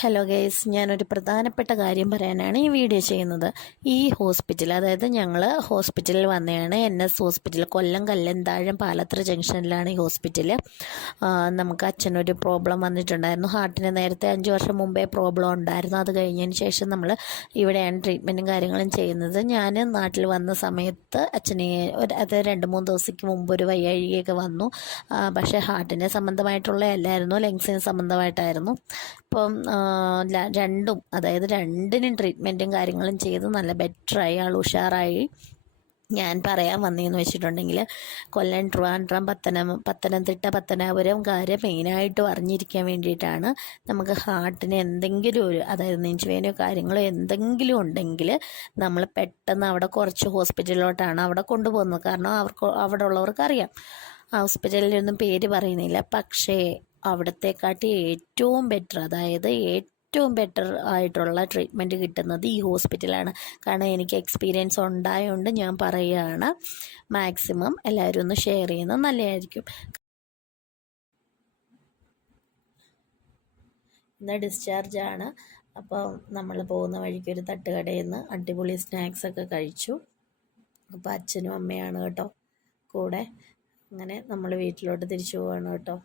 Hello guys, ഞാനൊരു പ്രധാനപ്പെട്ട കാര്യം പറയാനാണ് ഈ വീഡിയോ ചെയ്യുന്നത്. ഈ ഹോസ്പിറ്റൽ, അതായത് ഞങ്ങൾ ഹോസ്പിറ്റലിൽ വന്നതാണ്. NS ഹോസ്പിറ്റൽ, കൊല്ലം കല്ലന്താഴം പാലത്ര ജംഗ്ഷനിലാണ് ഈ ഹോസ്പിറ്റൽ. നമുക്ക് അച്ഛനൊരു പ്രോബ്ലം വന്നിട്ടുണ്ടായിരുന്നു. ഹാർട്ടിന് നേരത്തെ 5 വർഷം മുമ്പേ പ്രോബ്ലം ഉണ്ടായിരുന്നു. അത് കഴിഞ്ഞതിന് ശേഷം നമ്മൾ ഇവിടെയാണ് ട്രീറ്റ്മെൻറ്റും കാര്യങ്ങളും ചെയ്യുന്നത്. ഞാൻ നാട്ടിൽ വന്ന സമയത്ത് അച്ഛനെ അത് 2-3 ദിവസത്തേക്ക് മുമ്പ് ഒരു വയ്യാഴികയൊക്കെ വന്നു. പക്ഷേ ഹാർട്ടിനെ സംബന്ധമായിട്ടുള്ള അല്ലായിരുന്നു, ലങ്സിന് സംബന്ധമായിട്ടായിരുന്നു. ഇപ്പം രണ്ടും, അതായത് രണ്ടിനും ട്രീറ്റ്മെൻറ്റും കാര്യങ്ങളും ചെയ്ത് നല്ല ബെറ്ററായി, ആൾ ഉഷാറായി. ഞാൻ പറയാൻ വന്നതെന്ന് വെച്ചിട്ടുണ്ടെങ്കിൽ, കൊല്ലം, ട്രിവാൻഡ്രം, പത്തനംതിട്ട, പത്തനാപുരം കാര്യം മെയിനായിട്ടും അറിഞ്ഞിരിക്കാൻ വേണ്ടിയിട്ടാണ്. നമുക്ക് ഹാർട്ടിന് എന്തെങ്കിലും ഒരു, അതായത് നെഞ്ചുവേനയോ കാര്യങ്ങളോ എന്തെങ്കിലും ഉണ്ടെങ്കിൽ നമ്മൾ പെട്ടെന്ന് അവിടെ കുറച്ച് ഹോസ്പിറ്റലിലോട്ടാണ് അവിടെ കൊണ്ടുപോകുന്നത്. കാരണം അവിടെ ഉള്ളവർക്കറിയാം. ഹോസ്പിറ്റലിലൊന്നും പേര് പറയുന്നില്ല, പക്ഷേ അവിടത്തെക്കാട്ടി ഏറ്റവും ബെറ്റർ, അതായത് ഏറ്റവും ബെറ്റർ ആയിട്ടുള്ള ട്രീറ്റ്മെൻറ്റ് കിട്ടുന്നത് ഈ ഹോസ്പിറ്റലാണ്. കാരണം എനിക്ക് എക്സ്പീരിയൻസ് ഉണ്ടായതുകൊണ്ട് ഞാൻ പറയുകയാണ്. മാക്സിമം എല്ലാവരും ഒന്ന് ഷെയർ ചെയ്യുന്നത് നല്ലതായിരിക്കും. ഇന്ന് ഡിസ്ചാർജാണ്. അപ്പോൾ നമ്മൾ പോകുന്ന വഴിക്ക് ഒരു തട്ടുകടയിൽ നിന്ന് അടിപൊളി സ്നാക്സൊക്കെ കഴിച്ചു. അപ്പോൾ അച്ഛനും അമ്മയാണ് കേട്ടോ കൂടെ. അങ്ങനെ നമ്മൾ വീട്ടിലോട്ട് തിരിച്ചു പോവാണ് കേട്ടോ.